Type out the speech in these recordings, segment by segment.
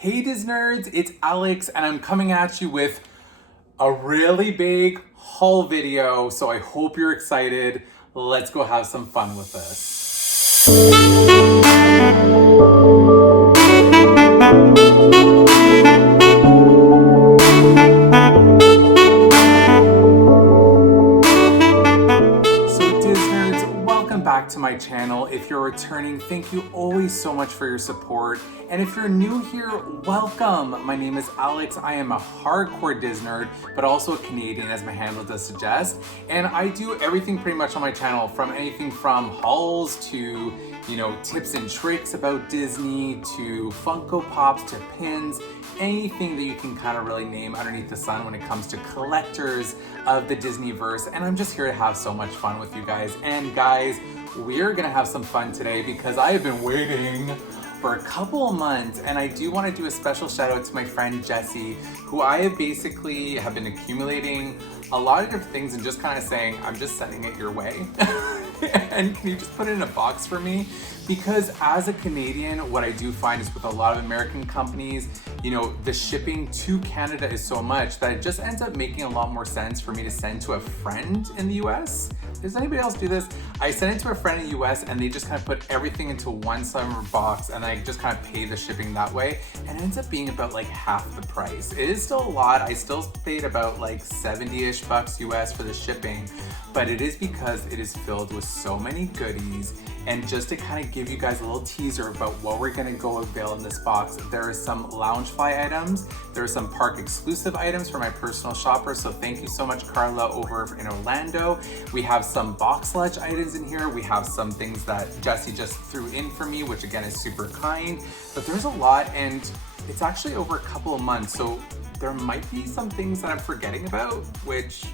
Hey Disnerds, it's Alex and I'm coming at you with a really big haul video, so I hope you're excited. Let's go have some fun with this. Welcome back to my channel. If you're returning, thank you always so much for your support. And if you're new here, welcome. My name is Alex. I am a hardcore Disnerd, but also a Canadian, as my handle does suggest. And I do everything pretty much on my channel, from anything from hauls to, tips and tricks about Disney, to Funko Pops, to pins, anything that you can kind of really name underneath the sun when it comes to collectors of the Disneyverse. And I'm just here to have so much fun with you guys. And guys, we're gonna have some fun today because I have been waiting for a couple of months, and I do want to do a special shout out to my friend Jessie, who I have been accumulating a lot of different things and just kind of saying, I'm just sending it your way. And can you just put it in a box for me? Because as a Canadian, what I do find is with a lot of American companies, the shipping to Canada is so much that it just ends up making a lot more sense for me to send to a friend in the US. Does anybody else do this? I send it to a friend in the US and they just kind of put everything into one summer box and I just kind of pay the shipping that way. And it ends up being about like half the price. It is still a lot. I still paid about like 70-ish bucks US for the shipping, but it is because it is filled with so many goodies. And just to kind of give you guys a little teaser about what we're gonna go unveil in this box, there are some Loungefly items, there are some park exclusive items for my personal shopper, so thank you so much, Carla, over in Orlando. We have some Boxlunch items in here. We have some things that Jessie just threw in for me, which again is super kind, but there's a lot and it's actually over a couple of months, so there might be some things that I'm forgetting about, which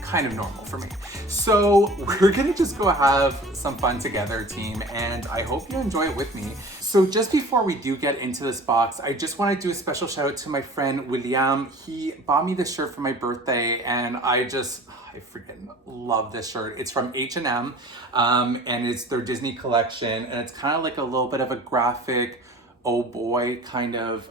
kind of normal for me. So we're gonna just go have some fun together, team, and I hope you enjoy it with me. So just before we do get into this box, I just want to do a special shout out to my friend William. He bought me this shirt for my birthday and I freaking love this shirt. It's from H&M and it's their Disney collection, and it's kind of like a little bit of a graphic, oh boy, kind of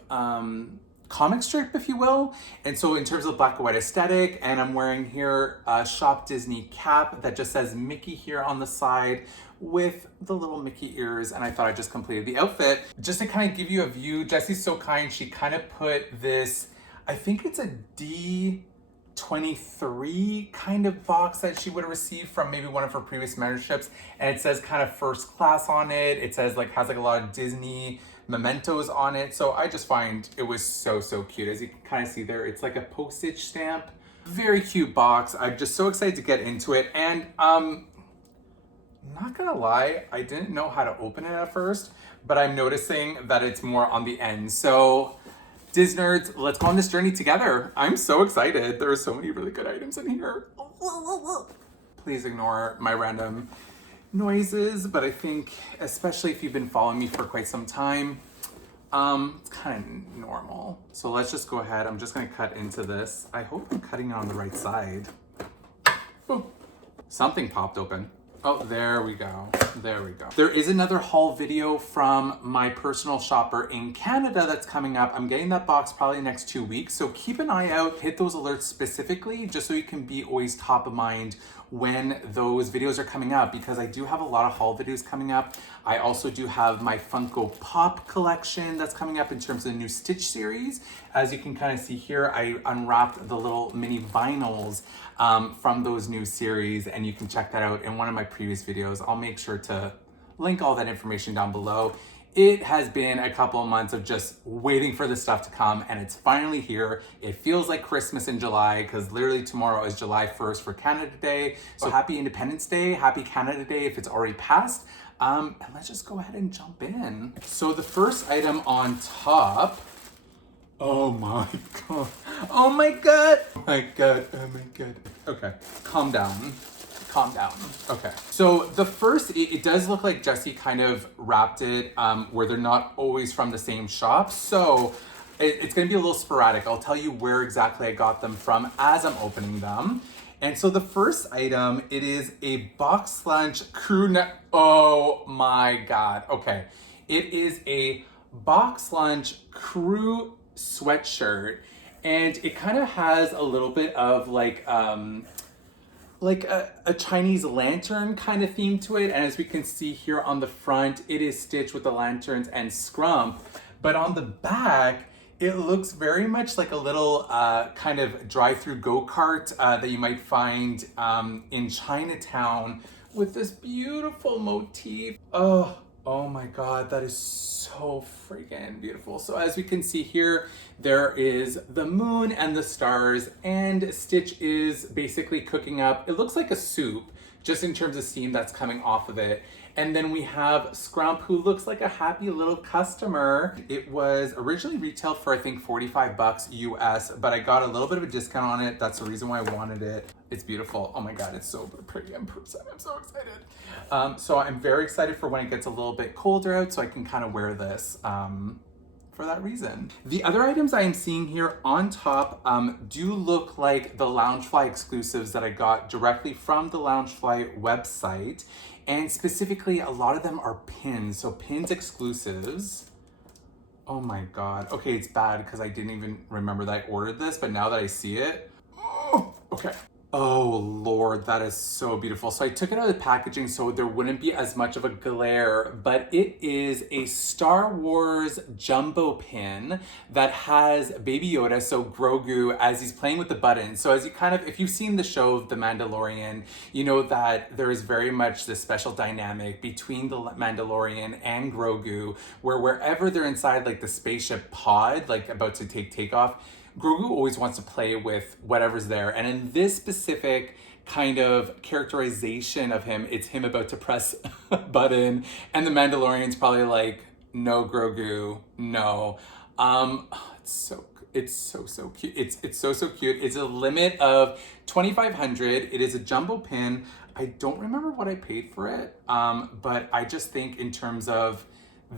comic strip, if you will. And so in terms of black and white aesthetic, and I'm wearing here a ShopDisney cap that just says Mickey here on the side with the little Mickey ears, and I thought I just completed the outfit. Just to kind of give you a view, Jessie's so kind, she kind of put this, I think it's a D23 kind of box that she would have received from maybe one of her previous memberships, and it says kind of first class on it. It says has a lot of Disney mementos on it. So I just find it was so cute. As you can kind of see there, it's like a postage stamp. Very cute box. I'm just so excited to get into it. And not gonna lie, I didn't know how to open it at first, but I'm noticing that it's more on the end. So Disnerds, let's go on this journey together. I'm so excited. There are so many really good items in here. Please ignore my random noises, but I think, especially if you've been following me for quite some time, it's kind of normal. So let's just go ahead. I'm just gonna cut into this. I hope I'm cutting it on the right side. Boom. Something popped open. Oh, there we go. There we go. There is another haul video from my personal shopper in Canada that's coming up. I'm getting that box probably next 2 weeks. So keep an eye out, hit those alerts specifically, just so you can be always top of mind when those videos are coming up, because I do have a lot of haul videos coming up. I also do have my Funko Pop collection that's coming up in terms of the new Stitch series. As you can kind of see here, I unwrapped the little mini vinyls from those new series, and you can check that out in one of my previous videos. I'll make sure to link all that information down below. It has been a couple of months of just waiting for this stuff to come, and it's finally here. It feels like Christmas in July, because literally tomorrow is July 1st for Canada Day. So happy Independence Day, happy Canada Day if it's already passed. And let's just go ahead and jump in. So the first item on top, oh my God. Oh my God. Oh my God. Oh my God. Okay, calm down. Calm down. Okay. So the first, it does look like Jessie kind of wrapped it where they're not always from the same shop. So it's going to be a little sporadic. I'll tell you where exactly I got them from as I'm opening them. And so the first item, it is a Boxlunch crew neck. Oh my God. Okay. It is a Boxlunch crew sweatshirt, and it kind of has a little bit of like a Chinese lantern kind of theme to it. And as we can see here on the front, it is stitched with the lanterns and scrump. But on the back, it looks very much like a little kind of drive-through go-kart that you might find in Chinatown with this beautiful motif. Oh my God, that is so freaking beautiful. So as we can see here, there is the moon and the stars, and Stitch is basically cooking up, it looks like a soup, just in terms of steam that's coming off of it. And then we have Scrump, who looks like a happy little customer. It was originally retailed for, I think, 45 bucks US, but I got a little bit of a discount on it. That's the reason why I wanted it. It's beautiful. Oh my God, it's so pretty in person. I'm so excited. So I'm very excited for when it gets a little bit colder out, so I can kind of wear this for that reason. The other items I am seeing here on top do look like the Loungefly exclusives that I got directly from the Loungefly website. And specifically, a lot of them are pins. So pins exclusives. Oh my God. Okay, it's bad because I didn't even remember that I ordered this, but now that I see it, oh, okay. Oh Lord, that is so beautiful. So I took it out of the packaging so there wouldn't be as much of a glare, but it is a Star Wars jumbo pin that has Baby Yoda, so Grogu, as he's playing with the buttons. So as you kind of, if you've seen the show of The Mandalorian, you know that there is very much this special dynamic between the Mandalorian and Grogu, where wherever they're inside like the spaceship pod, like about to take off, Grogu always wants to play with whatever's there. And in this specific kind of characterization of him, it's him about to press a button, and the Mandalorian's probably like, no, Grogu, no. It's so cute. It's so cute. It's a limit of 2,500. It is a jumbo pin. I don't remember what I paid for it, but I just think in terms of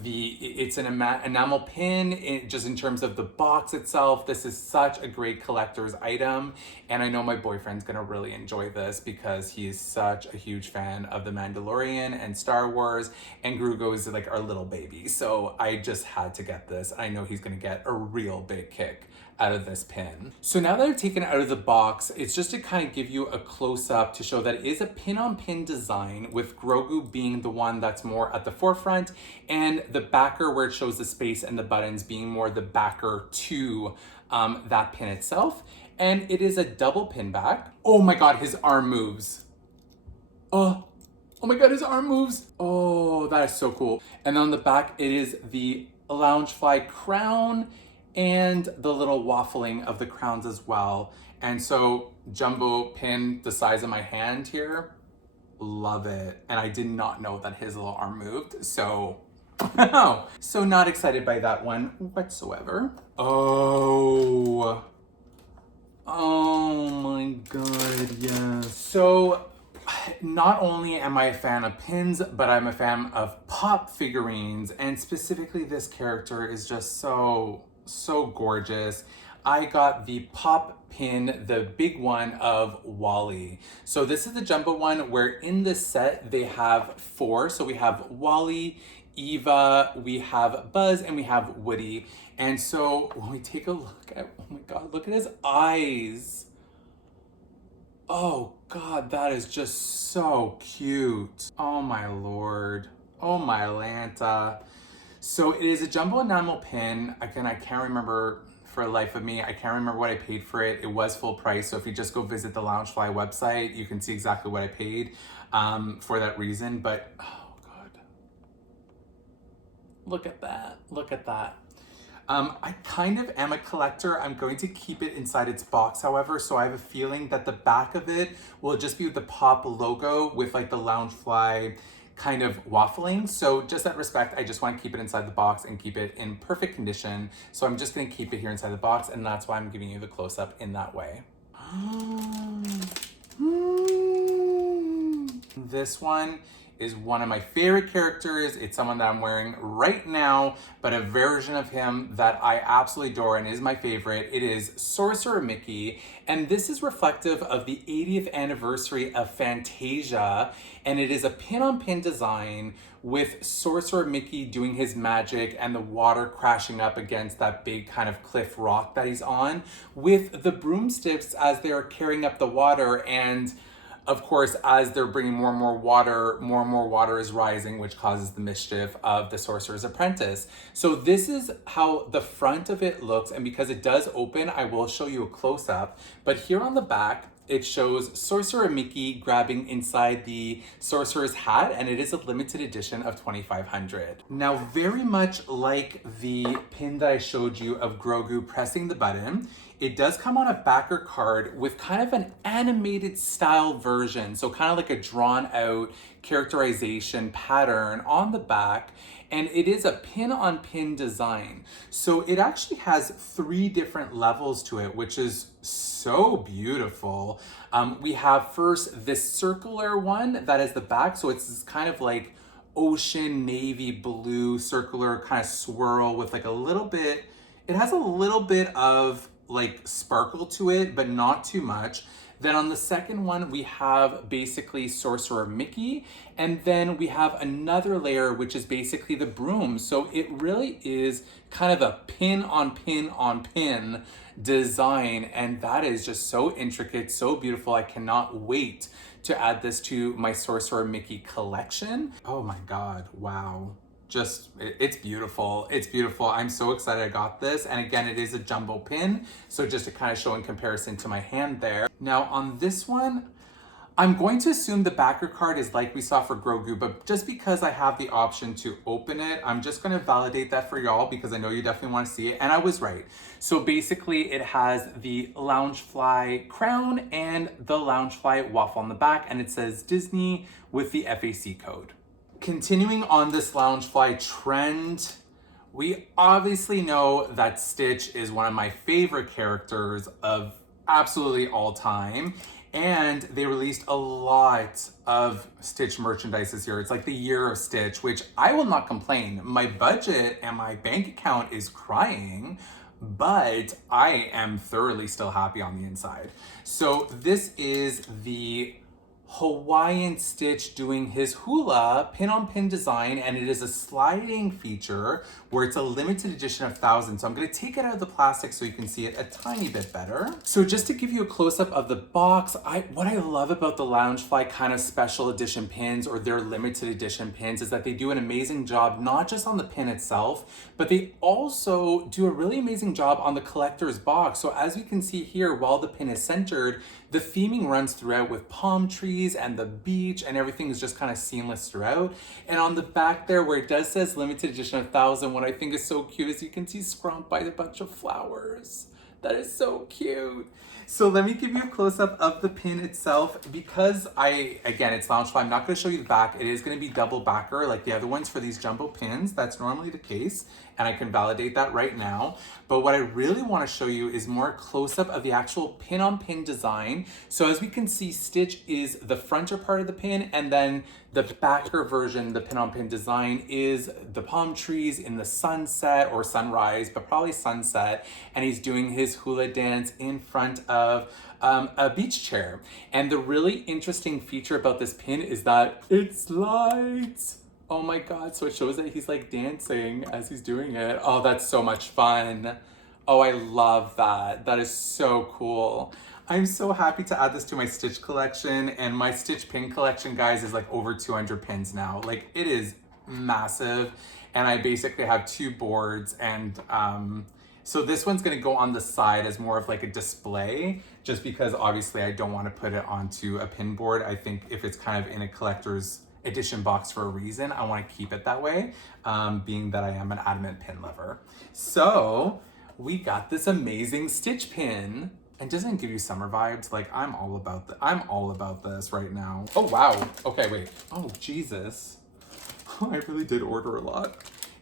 it's an enamel pin, just in terms of the box itself, this is such a great collector's item. And I know my boyfriend's gonna really enjoy this because he is such a huge fan of The Mandalorian and Star Wars, and Grogu is like our little baby. So I just had to get this. I know he's gonna get a real big kick out of this pin. So now that I've taken it out of the box, it's just to kind of give you a close-up to show that it is a pin-on-pin design, with Grogu being the one that's more at the forefront, and the backer where it shows the space and the buttons being more the backer to that pin itself. And it is a double pin back. Oh my God, his arm moves. Oh my God, his arm moves. Oh, that is so cool. And then on the back, it is the Loungefly crown and the little waffling of the crowns as well. And so jumbo pin the size of my hand here, love it. And I did not know that his little arm moved, so so not excited by that one whatsoever. Oh my God, yes. So not only am I a fan of pins, but I'm a fan of pop figurines, and specifically this character is just so gorgeous. I got the pop pin, the big one of Wally. So this is the jumbo one, where in the set they have 4. So we have Wally, Eva, we have Buzz, and we have Woody. And so when we take a look at, oh my God, look at his eyes. Oh God, that is just so cute. Oh my Lord. Oh my Lanta. So it is a jumbo enamel pin. Again, I can't remember for the life of me. I can't remember what I paid for it. It was full price. So if you just go visit the Loungefly website, you can see exactly what I paid for that reason. But oh God, look at that. Look at that. I kind of am a collector. I'm going to keep it inside its box, however, so I have a feeling that the back of it will just be with the pop logo with like the Loungefly kind of waffling. So just that respect, I just want to keep it inside the box and keep it in perfect condition. So I'm just going to keep it here inside the box, and that's why I'm giving you the close-up in that way. This one is one of my favorite characters. It's someone that I'm wearing right now, but a version of him that I absolutely adore and is my favorite. It is Sorcerer Mickey, and this is reflective of the 80th anniversary of Fantasia, and it is a pin-on-pin design with Sorcerer Mickey doing his magic and the water crashing up against that big kind of cliff rock that he's on, with the broomsticks as they're carrying up the water. And of course, as they're bringing more and more water is rising, which causes the mischief of the Sorcerer's Apprentice. So this is how the front of it looks. And because it does open, I will show you a close-up. But here on the back, it shows Sorcerer Mickey grabbing inside the Sorcerer's hat, and it is a limited edition of 2,500. Now, very much like the pin that I showed you of Grogu pressing the button, it does come on a backer card with kind of an animated style version. So kind of like a drawn out characterization pattern on the back. And it is a pin on pin design. So it actually has 3 different levels to it, which is so beautiful. We have first this circular one that is the back. So it's kind of like ocean navy blue circular kind of swirl with like a little bit, it has a little bit of like sparkle to it, but not too much. Then on the second one, we have basically Sorcerer Mickey, and then we have another layer, which is basically the broom. So it really is kind of a pin on pin on pin design, and that is just so intricate, so beautiful. I cannot wait to add this to my Sorcerer Mickey collection. Oh my God, wow. Just, it's beautiful. It's beautiful. I'm so excited I got this. And again, it is a jumbo pin. So just to kind of show in comparison to my hand there. Now on this one, I'm going to assume the backer card is like we saw for Grogu, but just because I have the option to open it, I'm just going to validate that for y'all because I know you definitely want to see it. And I was right. So basically it has the Loungefly crown and the Loungefly waffle on the back, and it says Disney with the FAC code. Continuing on this Loungefly trend, we obviously know that Stitch is one of my favorite characters of absolutely all time. And they released a lot of Stitch merchandise this year. It's like the year of Stitch, which I will not complain. My budget and my bank account is crying, but I am thoroughly still happy on the inside. So this is the Hawaiian Stitch doing his hula pin on pin design, and it is a sliding feature where it's a limited edition of 1,000. So I'm going to take it out of the plastic so you can see it a tiny bit better. So just to give you a close-up of the box, what I love about the Loungefly kind of special edition pins or their limited edition pins is that they do an amazing job not just on the pin itself, but they also do a really amazing job on the collector's box. So as you can see here, while the pin is centered, the theming runs throughout with palm trees and the beach, and everything is just kind of seamless throughout. And on the back there where it does says limited edition of 1,000, what I think is so cute is you can see scrumped by a bunch of flowers. That is so cute. So let me give you a close-up of the pin itself. Because again, it's Loungefly, I'm not going to show you the back. It is going to be double backer like the other ones for these jumbo pins. That's normally the case, and I can validate that right now. But what I really want to show you is more close-up of the actual pin-on-pin design. So as we can see, Stitch is the fronter part of the pin, and then the backer version, the pin-on-pin design, is the palm trees in the sunset or sunrise, but probably sunset, and he's doing his hula dance in front of a beach chair. And the really interesting feature about this pin is that it slides. Oh my God, so it shows that he's like dancing as he's doing it. Oh, that's so much fun. Oh, I love that. That is so cool. I'm so happy to add this to my Stitch collection, and my Stitch pin collection, guys, is like over 200 pins now. Like, it is massive, and I basically have 2 boards, and so this one's gonna go on the side as more of like a display, just because obviously I don't want to put it onto a pin board. I think if it's kind of in a collector's edition box for a reason, I want to keep it that way, being that I am an adamant pin lover. So we got this amazing Stitch pin. And doesn't it give you summer vibes? Like, I'm all about this right now. Oh wow, okay, wait. Oh Jesus, I really did order a lot.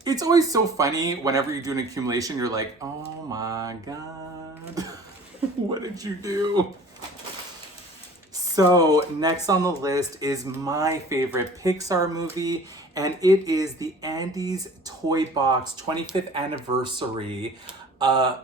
It's always so funny whenever you do an accumulation, you're like, oh my God, what did you do? So next on the list is my favorite Pixar movie, and it is the Andy's Toy Box 25th anniversary.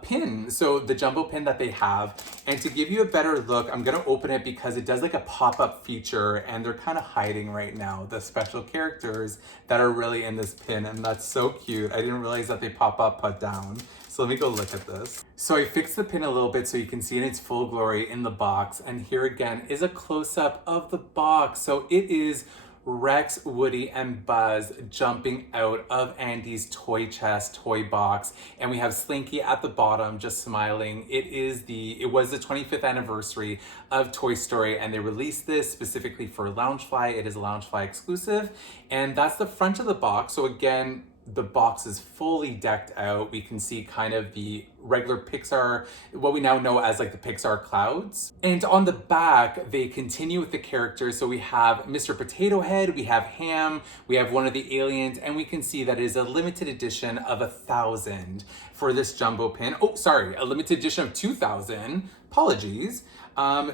pin. So the jumbo pin that they have. And to give you a better look, I'm gonna open it because it does like a pop-up feature and they're kind of hiding right now, the special characters that are really in this pin, and that's so cute. I didn't realize that they pop up, put down. So let me go look at this. So I fixed the pin a little bit so you can see in its full glory in the box. And here again is a close-up of the box. So it is Rex, Woody, and Buzz jumping out of Andy's toy chest, toy box. And we have Slinky at the bottom just smiling. It was the 25th anniversary of Toy Story, and they released this specifically for Loungefly. It is a Loungefly exclusive. And that's the front of the box. So again, the box is fully decked out. We can see kind of the regular Pixar, what we now know as like the Pixar clouds. And on the back, they continue with the characters. So we have Mr. Potato Head, we have Ham, we have one of the aliens, and we can see that it is a limited edition of 1,000 for this jumbo pin. Oh, sorry, a limited edition of 2,000. Apologies.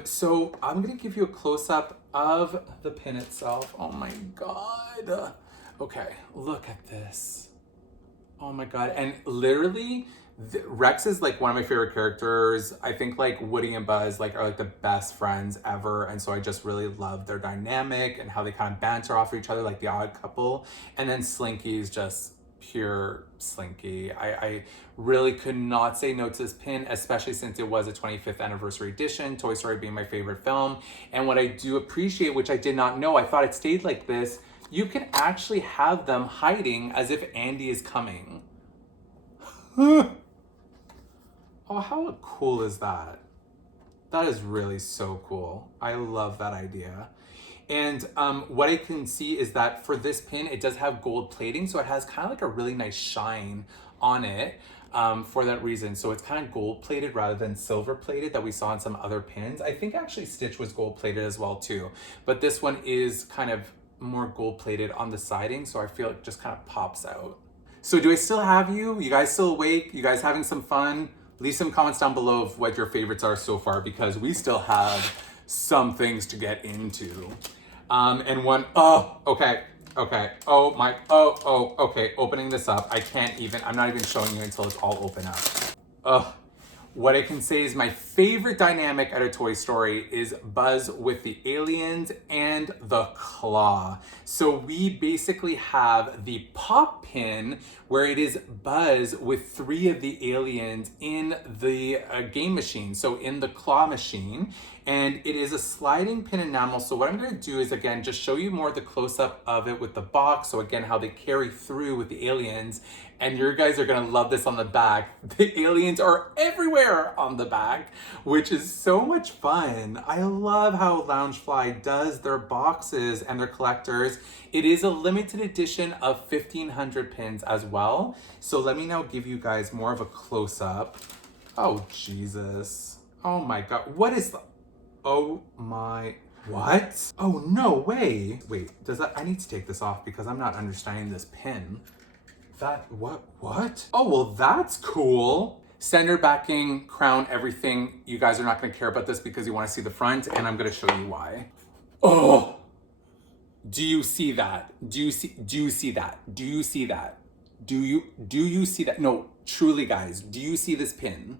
So I'm gonna give you a close-up of the pin itself. Oh my God. Okay, look at this. Oh my God. And literally, Rex is like one of my favorite characters. I think like Woody and Buzz like are like the best friends ever. And so I just really love their dynamic and how they kind of banter off each other like the odd couple. And then Slinky is just pure Slinky. I really could not say no to this pin, especially since it was a 25th anniversary edition, Toy Story being my favorite film. And what I do appreciate, which I did not know, I thought it stayed like this, you can actually have them hiding as if Andy is coming. Oh, how cool is that? That is really so cool. I love that idea. And what I can see is that for this pin, it does have gold plating. So it has kind of like a really nice shine on it for that reason. So it's kind of gold plated rather than silver plated that we saw on some other pins. I think actually Stitch was gold plated as well too. But this one is kind of more gold plated on the siding, so I feel it just kind of pops out. So do I still have you? You guys still awake? You guys having some fun? Leave some comments down below of what your favorites are so far, because we still have some things to get into. And one, okay, opening this up. I'm not even showing you until it's all open up. What I can say is my favorite dynamic out of Toy Story is Buzz with the aliens and the claw. So we basically have the pop pin where it is Buzz with 3 of the aliens in the game machine, so in the claw machine. And it is a sliding pin enamel. So what I'm gonna do is again, just show you more of the close-up of it with the box. So again, how they carry through with the aliens. And you guys are gonna love this on the back. The aliens are everywhere on the back, which is so much fun. I love how Loungefly does their boxes and their collectors. It is a limited edition of 1,500 pins as well. So let me now give you guys more of a close-up. Oh, Jesus. Oh my God, what is the, oh my, what? Oh, no way. Wait, I need to take this off because I'm not understanding this pin. What? Oh, well, that's cool. Center backing, crown, everything. You guys are not gonna care about this because you wanna see the front, and I'm gonna show you why. Oh, do you see that? Do you see that? Do you see that? Do you see that? No, truly guys, do you see this pin?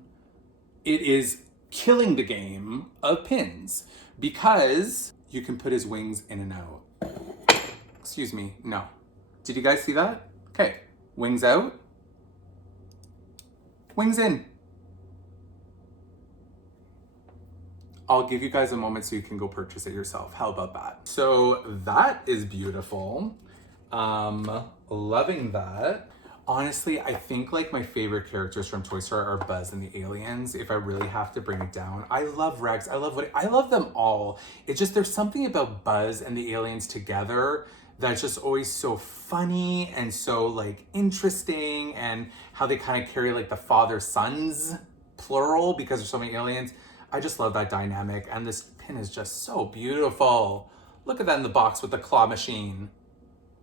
It is killing the game of pins because you can put his wings in and out. Excuse me, no. Did you guys see that? Okay, wings out, wings in. I'll give you guys a moment so you can go purchase it yourself. How about that? So that is beautiful. Loving that. Honestly, I think like my favorite characters from Toy Story are Buzz and the aliens, if I really have to bring it down. I love Rex, I love Woody, I love them all. It's just, there's something about Buzz and the aliens together that's just always so funny and so like interesting, and how they kind of carry like the father-sons, plural, because there's so many aliens. I just love that dynamic, and this pin is just so beautiful. Look at that in the box with the claw machine.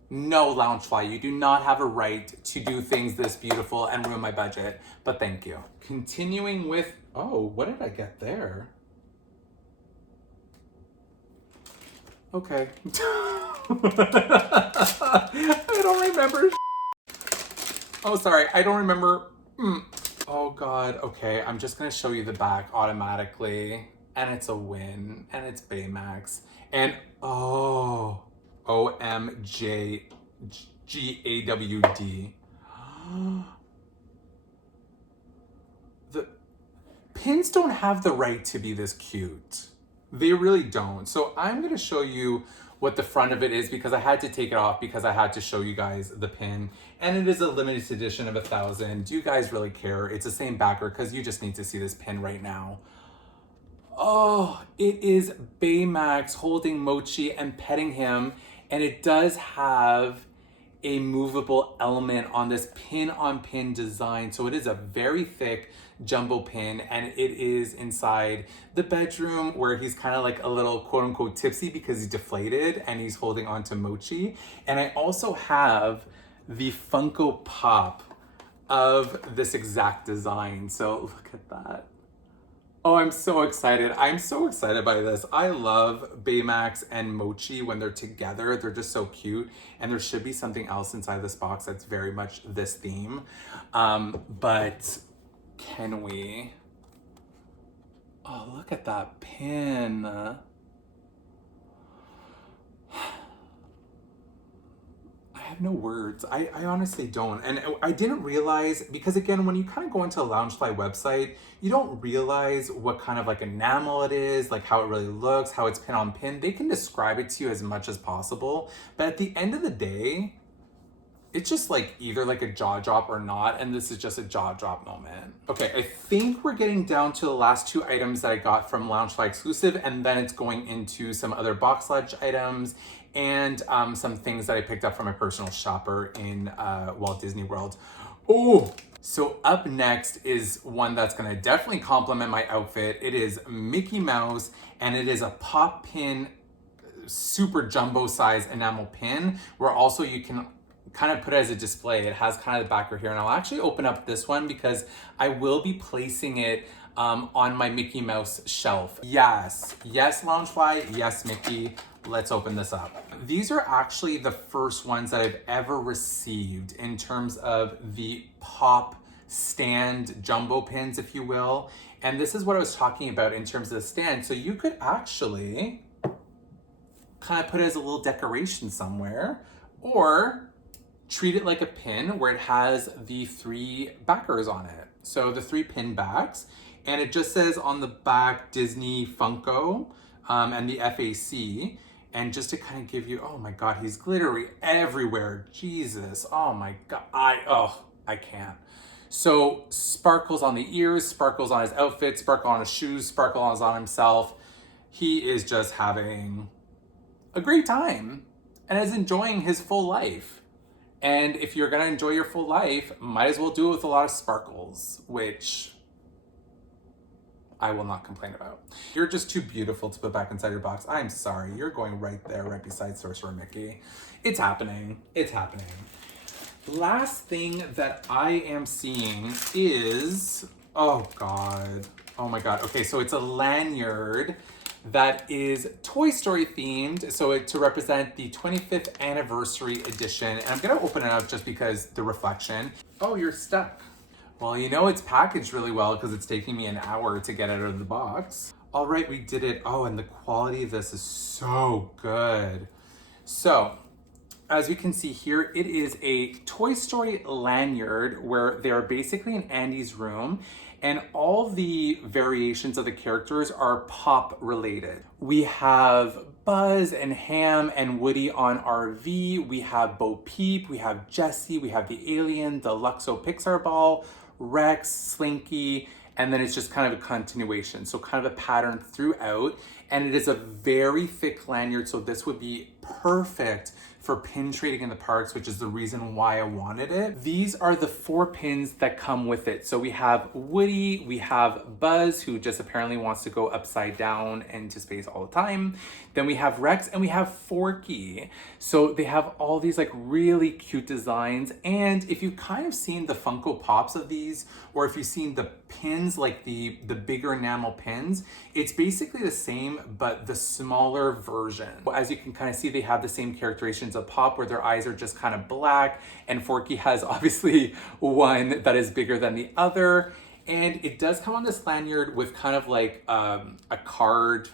No, Loungefly, you do not have a right to do things this beautiful and ruin my budget, but thank you. Continuing with, oh, what did I get there? Okay. I don't remember. Oh, sorry, I don't remember. Oh God, okay, I'm just gonna show you the back automatically. And it's a win, and it's Baymax. And oh, OMGAWD. The pins don't have the right to be this cute. They really don't. So I'm gonna show you what the front of it is because I had to take it off because I had to show you guys the pin. And it is a limited edition of 1,000. Do you guys really care? It's the same backer because you just need to see this pin right now. Oh, it is Baymax holding Mochi and petting him. And it does have a movable element on this pin-on-pin design. So it is a very thick jumbo pin, and it is inside the bedroom where he's kind of like a little quote-unquote tipsy because he's deflated and he's holding on to Mochi. And I also have the Funko Pop of this exact design. So look at that. Oh, I'm so excited. I'm so excited by this. I love Baymax and Mochi when they're together. They're just so cute. And there should be something else inside this box that's very much this theme. But can we? Oh, look at that pin. I have no words. I honestly don't. And I didn't realize, because again, when you kind of go into a Loungefly website, you don't realize what kind of like enamel it is, like how it really looks, how it's pin on pin. They can describe it to you as much as possible. But at the end of the day, it's just like either like a jaw drop or not. And this is just a jaw drop moment. Okay, I think we're getting down to the last two items that I got from Loungefly exclusive. And then it's going into some other Boxlunch items and some things that I picked up from a personal shopper in Walt Disney World. Oh, so up next is one that's gonna definitely complement my outfit. It is Mickey Mouse, and it is a pop pin, super jumbo size enamel pin, where also you can kind of put it as a display. It has kind of the backer here, and I'll actually open up this one because I will be placing it on my Mickey Mouse shelf. Yes, Loungefly, yes, Mickey. Let's open this up. These are actually the first ones that I've ever received in terms of the pop stand jumbo pins, if you will. And this is what I was talking about in terms of the stand. So you could actually kind of put it as a little decoration somewhere, or treat it like a pin where it has the 3 backers on it. So the 3 pin backs, and it just says on the back Disney Funko and the FAC. And just to kind of give you, oh my God, he's glittery everywhere. Jesus, oh my God, I can't. So sparkles on the ears, sparkles on his outfit, sparkle on his shoes, sparkles on himself. He is just having a great time and is enjoying his full life. And if you're gonna enjoy your full life, might as well do it with a lot of sparkles, which I will not complain about. You're just too beautiful to put back inside your box. I'm sorry, you're going right there, right beside Sorcerer Mickey. It's happening, it's happening. Last thing that I am seeing is, oh God, oh my God. Okay, so it's a lanyard that is Toy Story themed, so to represent the 25th anniversary edition. And I'm gonna open it up just because the reflection. Oh, you're stuck. Well, you know it's packaged really well because it's taking me an hour to get it out of the box. All right, we did it. Oh, and the quality of this is so good. So, as you can see here, it is a Toy Story lanyard where they're basically in Andy's room, and all the variations of the characters are pop related. We have Buzz and Ham and Woody on RV. We have Bo Peep, we have Jessie, we have the Alien, the Luxo Pixar Ball, Rex, Slinky, and then it's just kind of a continuation. So kind of a pattern throughout. And it is a very thick lanyard, so this would be perfect for pin trading in the parks, which is the reason why I wanted it. These are the 4 pins that come with it. So we have Woody, we have Buzz, who just apparently wants to go upside down into space all the time. Then we have Rex, and we have Forky. So they have all these like really cute designs. And if you've kind of seen the Funko Pops of these, or if you've seen the pins, like the bigger enamel pins, it's basically the same, but the smaller version. As you can kind of see, they have the same characterization variations of Pop where their eyes are just kind of black, and Forky has obviously one that is bigger than the other. And it does come on this lanyard with kind of like a card,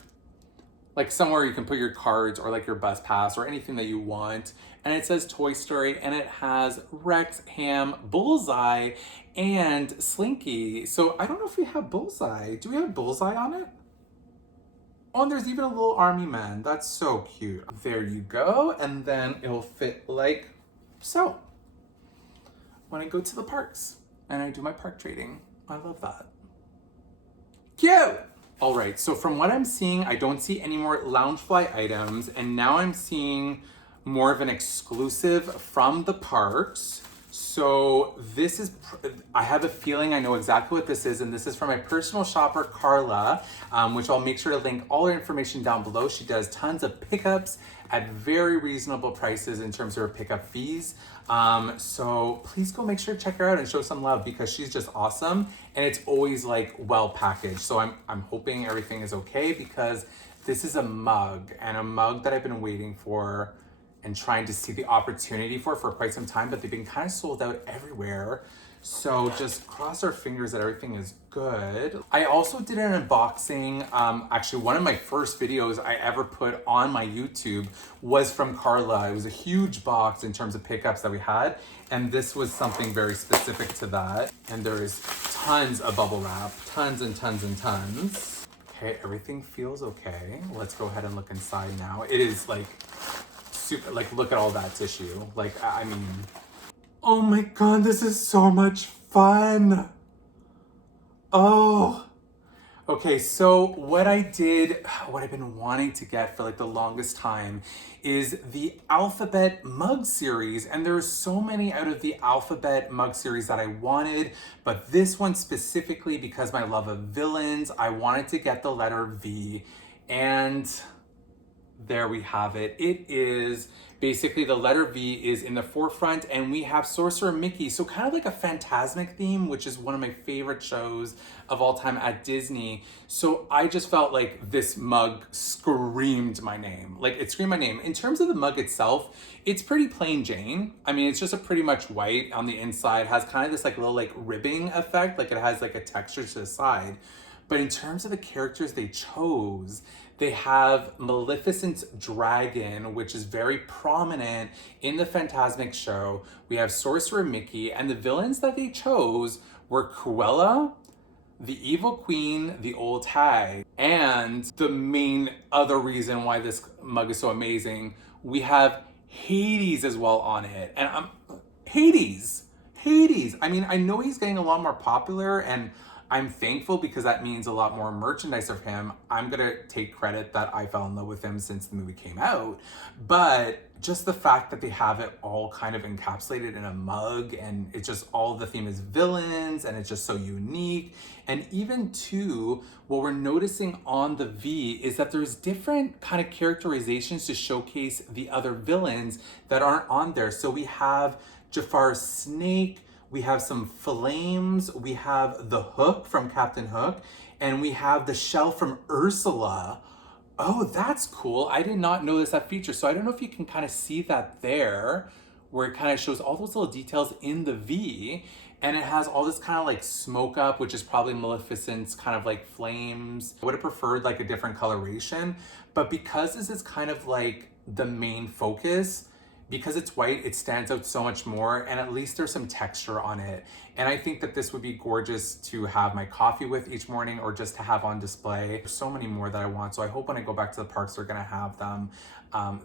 like somewhere you can put your cards or like your bus pass or anything that you want. And it says Toy Story, and it has Rex, Ham, Bullseye, and Slinky. So I don't know if we have Bullseye. Do we have Bullseye on it? Oh, and there's even a little army man. That's so cute. There you go. And then it'll fit like so when I go to the parks and I do my park trading. I love that. Cute! All right, so from what I'm seeing, I don't see any more Loungefly items, and now I'm seeing more of an exclusive from the parks. So this is, I have a feeling I know exactly what this is, and this is from my personal shopper, Carla, which I'll make sure to link all her information down below. She does tons of pickups at very reasonable prices in terms of her pickup fees. So please go make sure to check her out and show some love because she's just awesome. And it's always like well packaged. So I'm hoping everything is okay because this is a mug, and a mug that I've been waiting for and trying to see the opportunity for quite some time, but they've been kind of sold out everywhere. So just cross our fingers that everything is good. I also did an unboxing. Actually, one of my first videos I ever put on my YouTube was from Carla. It was a huge box in terms of pickups that we had. And this was something very specific to that. And there's tons of bubble wrap, tons and tons and tons. Okay, everything feels okay. Let's go ahead and look inside now. It is like super, like look at all that tissue. Like, I mean, oh my God, this is so much fun. Oh, okay. So what I've been wanting to get for like the longest time is the Alphabet mug series. And there's so many out of the Alphabet mug series that I wanted, but this one specifically, because my love of villains, I wanted to get the letter V. And there we have it. It is basically the letter V is in the forefront, and we have Sorcerer Mickey. So kind of like a Phantasmic theme, which is one of my favorite shows of all time at Disney. So I just felt like this mug screamed my name. Like it screamed my name. In terms of the mug itself, it's pretty plain Jane. I mean, it's just a pretty much white on the inside, has kind of this like little like ribbing effect. Like it has like a texture to the side. But in terms of the characters they chose, they have Maleficent's dragon, which is very prominent in the Phantasmic show. We have Sorcerer Mickey, and the villains that they chose were Cruella, the Evil Queen, the Old Hag, and the main other reason why this mug is so amazing, we have Hades as well on it. And Hades. I mean, I know he's getting a lot more popular, and I'm thankful because that means a lot more merchandise of him. I'm gonna take credit that I fell in love with him since the movie came out. But just the fact that they have it all kind of encapsulated in a mug, and it's just all the theme is villains, and it's just so unique. And even too, what we're noticing on the V is that there's different kind of characterizations to showcase the other villains that aren't on there. So we have Jafar's snake, we have some flames, we have the Hook from Captain Hook, and we have the shell from Ursula. Oh, that's cool. I did not notice that feature. So I don't know if you can kind of see that there, where it kind of shows all those little details in the V, and it has all this kind of like smoke up, which is probably Maleficent's kind of like flames. I would have preferred like a different coloration, but because this is kind of like the main focus, because it's white, it stands out so much more, and at least there's some texture on it. And I think that this would be gorgeous to have my coffee with each morning, or just to have on display. There's so many more that I want, so I hope when I go back to the parks, they're gonna have them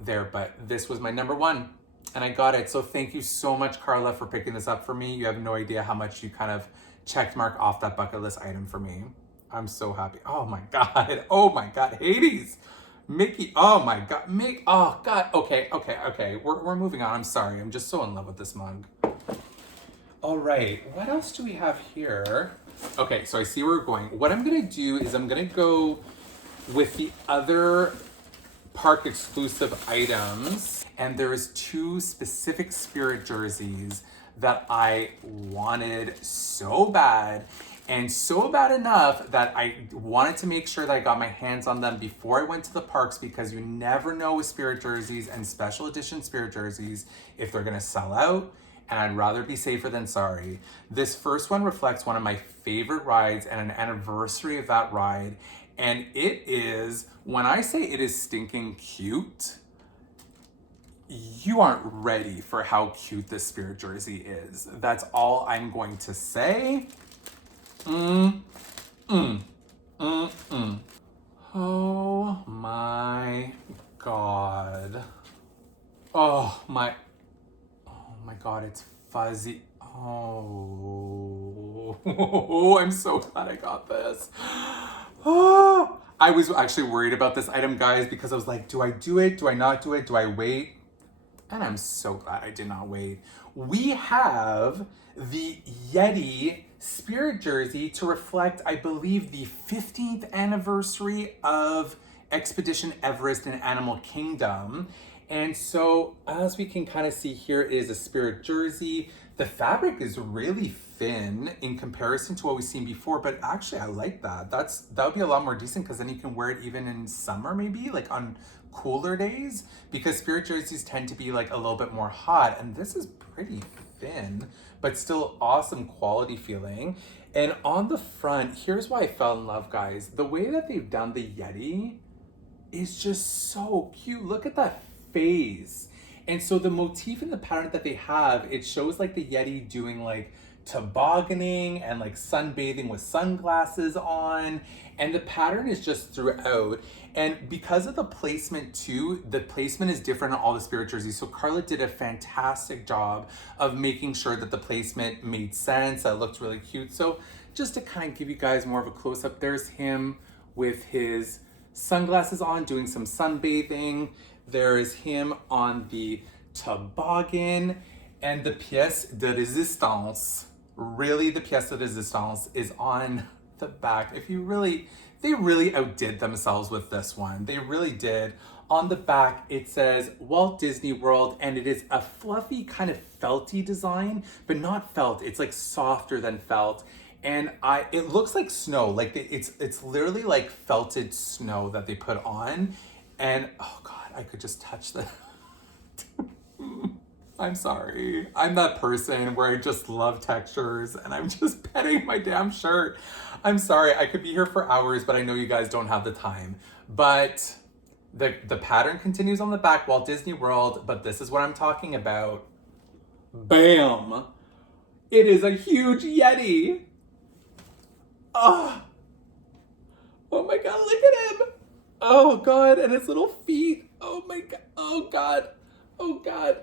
there. But this was my number one, and I got it. So thank you so much, Carla, for picking this up for me. You have no idea how much you kind of checked mark off that bucket list item for me. I'm so happy. Oh my God, Hades. Mickey, oh my God, oh God, okay, we're moving on. I'm sorry, I'm just so in love with this mug. All right, what else do we have here? Okay, so I see where we're going. What I'm gonna do is I'm gonna go with the other park exclusive items, and there's two specific Spirit jerseys that I wanted so bad. And so bad enough that I wanted to make sure that I got my hands on them before I went to the parks, because you never know with spirit jerseys and special edition spirit jerseys if they're gonna sell out, and I'd rather be safer than sorry. This first one reflects one of my favorite rides and an anniversary of that ride, and it is, when I say it is stinking cute, you aren't ready for how cute this spirit jersey is. That's all I'm going to say. Oh my God. Oh my God, it's fuzzy. Oh, I'm so glad I got this. Oh, I was actually worried about this item, guys, because I was like, do I do it? Do I not do it? Do I wait? And I'm so glad I did not wait. We have the Yeti spirit jersey to reflect, I believe, the 15th anniversary of Expedition Everest in Animal Kingdom. And so, as we can kind of see here, it is a spirit jersey. The fabric is really thin in comparison to what we've seen before, but actually I like that. That would be a lot more decent, because then you can wear it even in summer, maybe like on cooler days, because spirit jerseys tend to be like a little bit more hot, and this is pretty thin but still awesome quality feeling. And on the front, here's why I fell in love, guys. The way that they've done the Yeti is just so cute. Look at that face. And so the motif in the pattern that they have, it shows like the Yeti doing like tobogganing and like sunbathing with sunglasses on, and the pattern is just throughout. And because of the placement too, the placement is different on all the spirit jerseys. So Carla did a fantastic job of making sure that the placement made sense, that looked really cute. So just to kind of give you guys more of a close-up, there's him with his sunglasses on doing some sunbathing. There is him on the toboggan, and the pièce de résistance, really the pièce de résistance, is on the back. They really outdid themselves with this one. They really did. On the back, it says Walt Disney World, and it is a fluffy kind of felty design, but not felt. It's like softer than felt. And it looks like snow. Like it's literally like felted snow that they put on. And oh God, I could just touch the I'm sorry. I'm that person where I just love textures and I'm just petting my damn shirt. I'm sorry. I could be here for hours, but I know you guys don't have the time. But the pattern continues on the back, Walt Disney World, but this is what I'm talking about. Bam! It is a huge Yeti. Oh my God, look at him. Oh God, and his little feet. Oh my God. Oh God. Oh God.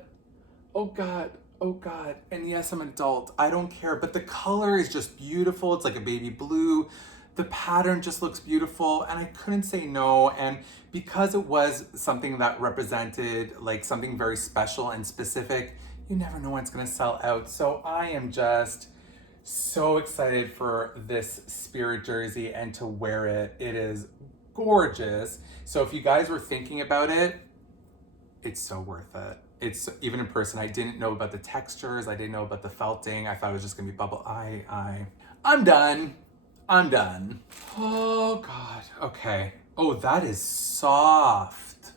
Oh God. Oh God. And yes, I'm an adult. I don't care, but the color is just beautiful. It's like a baby blue. The pattern just looks beautiful, and I couldn't say no. And because it was something that represented like something very special and specific, you never know when it's gonna sell out. So I am just so excited for this spirit jersey and to wear it. It is gorgeous. So if you guys were thinking about it, it's so worth it. It's even in person. I didn't know about the textures. I didn't know about the felting. I thought it was just gonna be bubble. I'm done. I'm done. Oh God. Okay. Oh, that is soft.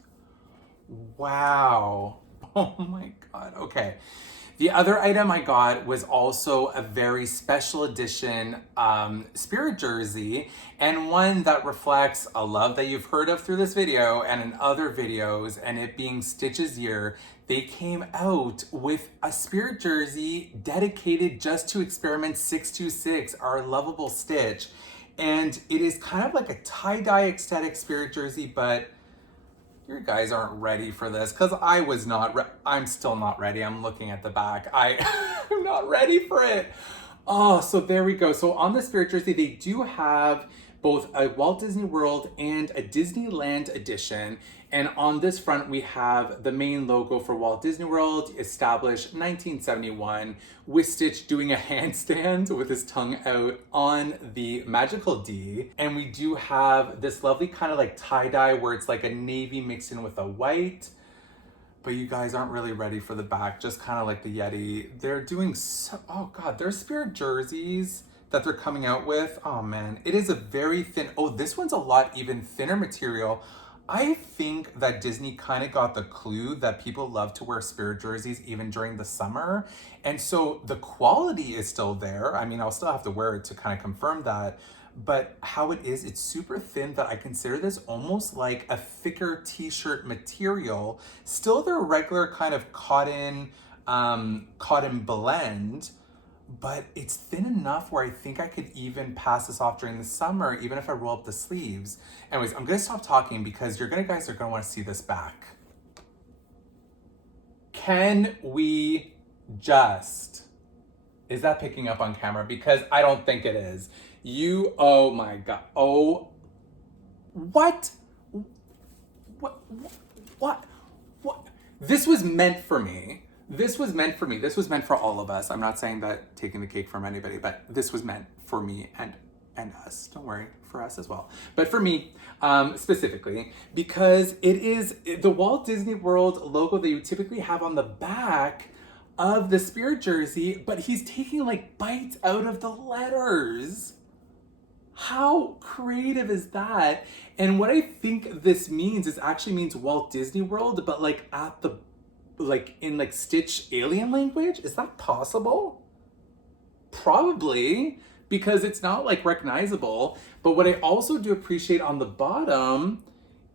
Wow. Oh my God. Okay. The other item I got was also a very special edition spirit jersey, and one that reflects a love that you've heard of through this video and in other videos, and it being Stitch's year. They came out with a spirit jersey dedicated just to Experiment 626, our lovable Stitch. And it is kind of like a tie-dye aesthetic spirit jersey, but you guys aren't ready for this, because I was not. I'm still not ready. I'm looking at the back. I'm not ready for it. Oh, so there we go. So on the spirit jersey, they do have both a Walt Disney World and a Disneyland edition. And on this front, we have the main logo for Walt Disney World, established 1971, with Stitch doing a handstand with his tongue out on the magical D. And we do have this lovely kind of like tie-dye where it's like a navy mixed in with a white. But you guys aren't really ready for the back, just kind of like the Yeti. They're doing so, oh God, their spirit jerseys, that they're coming out with. Oh man, it is a very thin, oh, this one's a lot even thinner material. I think that Disney kind of got the clue that people love to wear spirit jerseys even during the summer. And so the quality is still there. I mean, I'll still have to wear it to kind of confirm that. But how it is, it's super thin that I consider this almost like a thicker t-shirt material. Still their regular kind of cotton blend, but it's thin enough where I think I could even pass this off during the summer, even if I roll up the sleeves. Anyways, I'm gonna stop talking because guys are gonna wanna see this back. Can we just, is that picking up on camera? Because I don't think it is. Oh my God, what? This was meant for me. This was meant for me. This was meant for all of us. I'm not saying that taking the cake from anybody, but this was meant for me and us. Don't worry, for us as well. But for me, specifically, because it is the Walt Disney World logo that you typically have on the back of the Spirit jersey, but he's taking like bites out of the letters. How creative is that? And what I think this means is actually means Walt Disney World, but like in like Stitch alien language. Is that possible? Probably, because it's not like recognizable. But what I also do appreciate on the bottom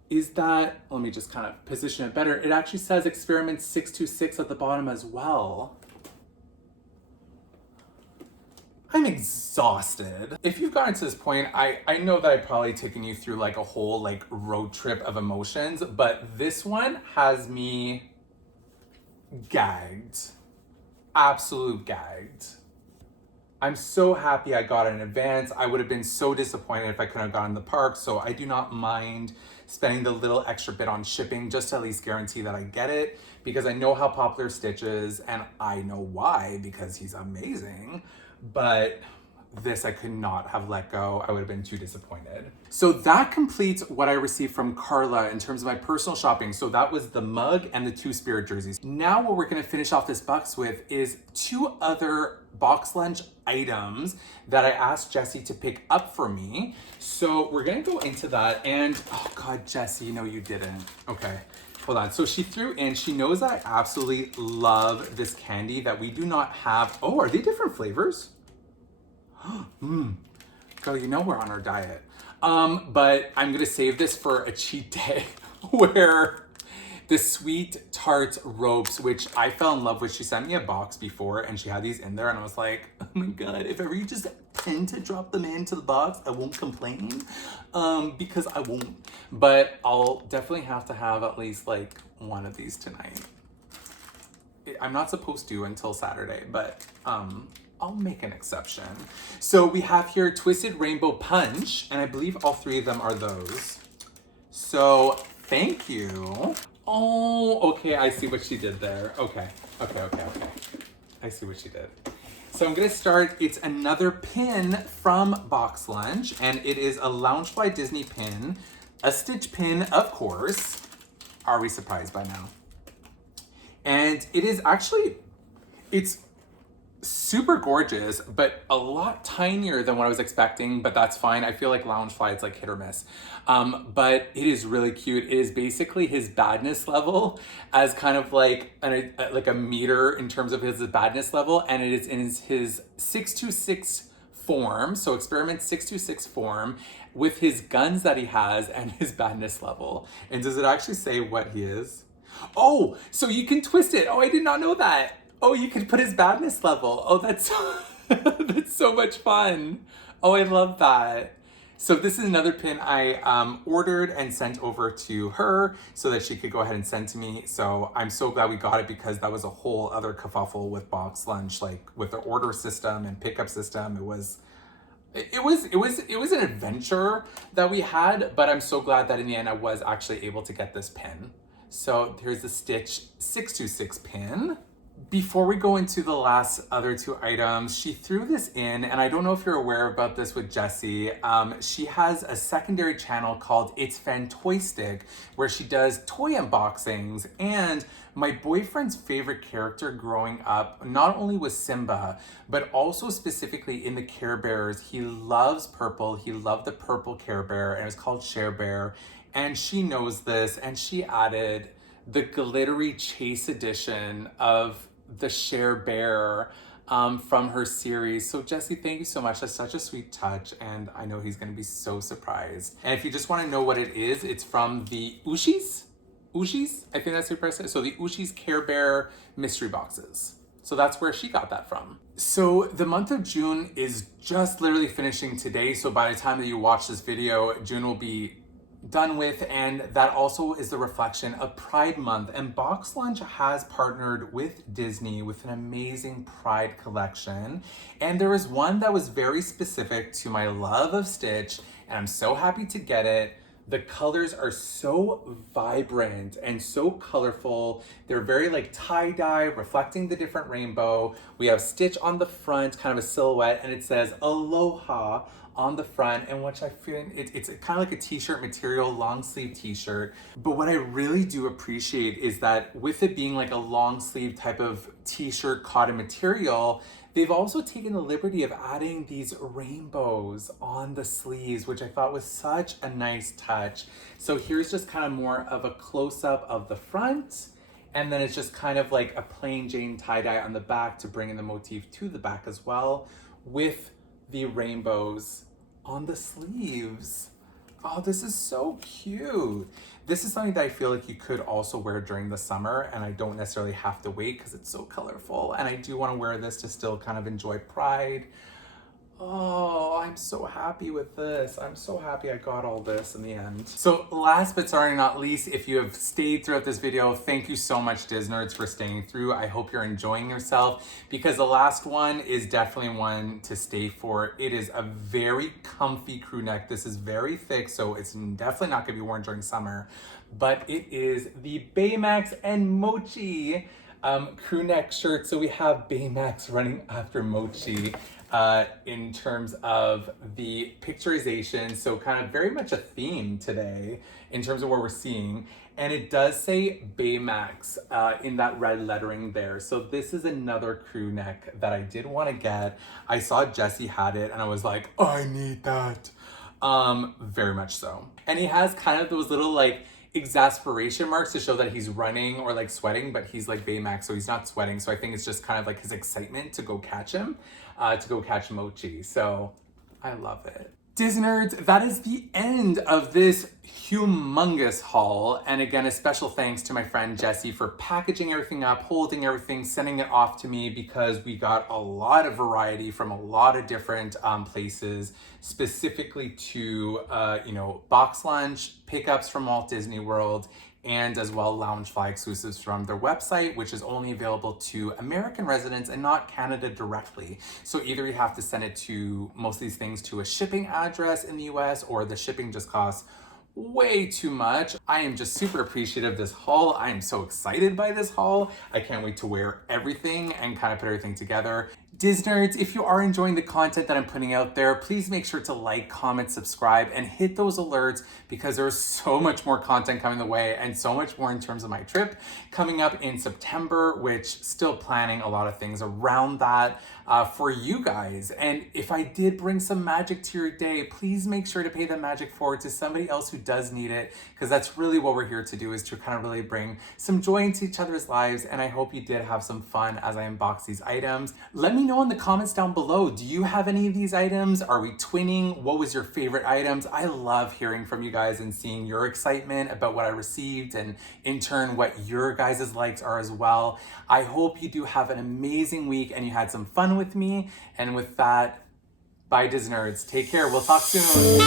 is that, let me just kind of position it better. It actually says experiment 626 at the bottom as well. I'm exhausted. If you've gotten to this point, I know that I've probably taken you through like a whole like road trip of emotions, but this one has me gagged. Absolute gagged. I'm so happy I got it in advance. I would have been so disappointed if I couldn't have gotten the park, so I do not mind spending the little extra bit on shipping just to at least guarantee that I get it, because I know how popular Stitch is, and I know why, because he's amazing. But this I could not have let go. I would have been too disappointed. So that completes what I received from Carla in terms of my personal shopping. So that was the mug and the 2 Spirit jerseys. Now what we're gonna finish off this box with is 2 other Boxlunch items that I asked Jessie to pick up for me. So we're gonna go into that, and oh God, Jessie, no you didn't. Okay, hold on. So she threw in, she knows that I absolutely love this candy that we do not have. Oh, are they different flavors? Girl, you know we're on our diet. But I'm gonna save this for a cheat day where the Sweet Tart ropes, which I fell in love with. She sent me a box before and she had these in there and I was like, oh my God, if ever you just tend to drop them into the box, I won't complain, because I won't. But I'll definitely have to have at least like one of these tonight. I'm not supposed to until Saturday, but I'll make an exception. So we have here Twisted Rainbow Punch, and I believe all 3 of them are those. So thank you. Oh, okay, I see what she did there. Okay. I see what she did. So I'm gonna start, it's another pin from Boxlunch, and it is a Loungefly Disney pin, a Stitch pin, of course. Are we surprised by now? And it is actually, it's super gorgeous, but a lot tinier than what I was expecting, but that's fine. I feel like Loungefly, it's like hit or miss. But it is really cute. It is basically his badness level as kind of like a meter in terms of his badness level, and it is in his 626 form, so experiment 626 form, with his guns that he has and his badness level. And does it actually say what he is? Oh, so you can twist it. Oh, I did not know that. Oh, you could put his badness level. Oh, that's that's so much fun. Oh, I love that. So this is another pin I ordered and sent over to her so that she could go ahead and send to me. So I'm so glad we got it, because that was a whole other kerfuffle with Boxlunch, like with the order system and pickup system. It was an adventure that we had, but I'm so glad that in the end I was actually able to get this pin. So here's the Stitch 626 pin. Before we go into the last other two items, she threw this in, and I don't know if you're aware about this with Jessie. She has a secondary channel called It's Fantoystic, where she does toy unboxings. And my boyfriend's favorite character growing up not only was Simba, but also specifically in the Care Bears. He loves purple. He loved the purple Care Bear, and it was called Share Bear. And she knows this, and she added the glittery chase edition of the Share Bear from her series. So Jessie, thank you so much. That's such a sweet touch, and I know he's gonna be so surprised. And if you just wanna know what it is, it's from the Ooshies? Ooshies? I think that's the person. So the Ooshies Care Bear mystery boxes. So that's where she got that from. So the month of June is just literally finishing today. So by the time that you watch this video, June will be done with, and that also is the reflection of Pride Month. And Boxlunch has partnered with Disney with an amazing Pride collection. And there was one that was very specific to my love of Stitch, and I'm so happy to get it. The colors are so vibrant and so colorful. They're very like tie-dye, reflecting the different rainbow. We have Stitch on the front, kind of a silhouette, and it says Aloha on the front, and which I feel it's kind of like a t-shirt material, long sleeve t-shirt. But what I really do appreciate is that with it being like a long sleeve type of t-shirt cotton material, they've also taken the liberty of adding these rainbows on the sleeves, which I thought was such a nice touch. So here's just kind of more of a close-up of the front, and then it's just kind of like a plain Jane tie-dye on the back to bring in the motif to the back as well, with the rainbows on the sleeves. Oh, this is so cute. This is something that I feel like you could also wear during the summer, and I don't necessarily have to wait because it's so colorful. And I do want to wear this to still kind of enjoy Pride. Oh, I'm so happy with this. I'm so happy I got all this in the end. So last but certainly not least, if you have stayed throughout this video, thank you so much, Disnerds, for staying through. I hope you're enjoying yourself, because the last one is definitely one to stay for. It is a very comfy crew neck. This is very thick, so it's definitely not gonna be worn during summer, but it is the Baymax and Mochi crew neck shirt. So we have Baymax running after Mochi in terms of the picturization. So kind of very much a theme today in terms of what we're seeing. And it does say Baymax in that red lettering there. So this is another crew neck that I did want to get. I saw Jessie had it and I was like, oh, I need that. Very much so. And he has kind of those little like exasperation marks to show that he's running or like sweating, but he's like Baymax, so he's not sweating. So I think it's just kind of like his excitement to go catch him, to go catch Mochi. So I love it. Disnerds, that is the end of this humongous haul. And again, a special thanks to my friend Jessie for packaging everything up, holding everything, sending it off to me, because we got a lot of variety from a lot of different places, specifically to, Boxlunch, pickups from Walt Disney World, and as well Loungefly exclusives from their website, which is only available to American residents and not Canada directly. So either you have to send it to most of these things to a shipping address in the US, or the shipping just costs way too much. I am just super appreciative of this haul. I am so excited by this haul. I can't wait to wear everything and kind of put everything together. Disnerds, if you are enjoying the content that I'm putting out there, please make sure to like, comment, subscribe, and hit those alerts, because there's so much more content coming the way, and so much more in terms of my trip coming up in September, which still planning a lot of things around that for you guys. And if I did bring some magic to your day, please make sure to pay that magic forward to somebody else who does need it, because that's really what we're here to do, is to kind of really bring some joy into each other's lives. And I hope you did have some fun as I unbox these items. Let me know in the comments down below, do you have any of these items? Are we twinning? What was your favorite items? I love hearing from you guys and seeing your excitement about what I received, and in turn what your guys' likes are as well. I hope you do have an amazing week and you had some fun with me. And with that, bye Disnerds. Take care. We'll talk soon.